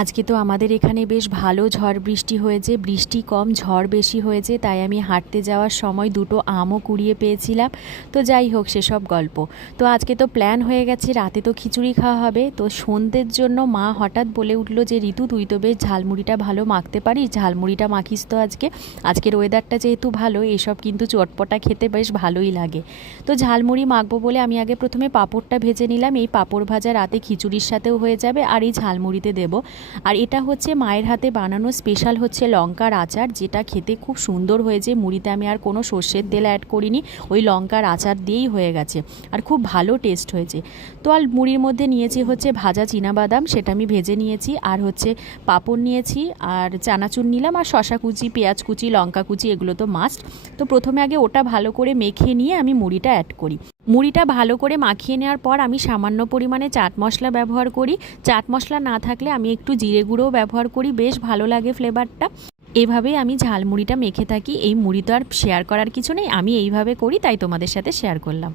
আজকে তো আমাদের এখানে বেশ ভালো ঝড় বৃষ্টি হয়েছে, বৃষ্টি কম ঝড় বেশি হয়েছে, তাই আমি হাঁটতে যাওয়ার সময় দুটো আমও কুড়িয়ে পেয়েছিলাম। তো যাই হোক, সেসব গল্প। তো আজকে তো প্ল্যান হয়ে গেছে, রাতে তো খিচুড়ি খাওয়া হবে। তো সন্ধ্যের জন্য মা হঠাৎ বলে উঠলো যে ঋতু, তুই তো বেশ ঝালমুড়িটা ভালো মাখতে পারিস, ঝালমুড়িটা মাখিস তো আজকের ওয়েদারটা যেহেতু ভালো, এসব কিন্তু চটপটা খেতে বেশ ভালোই লাগে। তো ঝালমুড়ি মাখবো বলে আমি আগে প্রথমে পাঁপড়টা ভেজে নিলাম। এই পাঁপড় ভাজা রাতে খিচুড়ির সাথেও হয়ে যাবে, আর এই ঝালমুড়িতে দেবো। আর এটা হচ্ছে মায়ের হাতে বানানো স্পেশাল হচ্ছে লঙ্কার আচার, যেটা খেতে খুব সুন্দর হয়েছে। মুড়িতে আমি আর কোনো সর্ষের তেল অ্যাড করিনি, ওই লঙ্কার আচার দিয়েই হয়ে গেছে, আর খুব ভালো টেস্ট হয়েছে। তো আর মুড়ির মধ্যে নিয়েছি হচ্ছে ভাজা চীনাবাদাম, সেটা আমি ভেজে নিয়েছি, আর হচ্ছে পাঁপড় নিয়েছি, আর চানাচুর নিলাম, আর শশা কুচি, পেঁয়াজ কুচি, লঙ্কা কুচি, এগুলো তো মাস্ট। তো প্রথমে আগে ওটা ভালো করে মেখে নিয়ে আমি মুড়িটা অ্যাড করি। মুড়িটা ভালো করে মাখিয়ে নেওয়ার পর আমি সামান্য পরিমাণে চাট মশলা ব্যবহার করি। চাট মশলা না থাকলে আমি একটু জিরে গুঁড়োও ব্যবহার করি, বেশ ভালো লাগে ফ্লেভারটা। এভাবেই আমি ঝালমুড়িটা মেখে থাকি। এই মুড়ি তো আর শেয়ার করার কিছু নেই, আমি এইভাবে করি, তাই তোমাদের সাথে শেয়ার করলাম।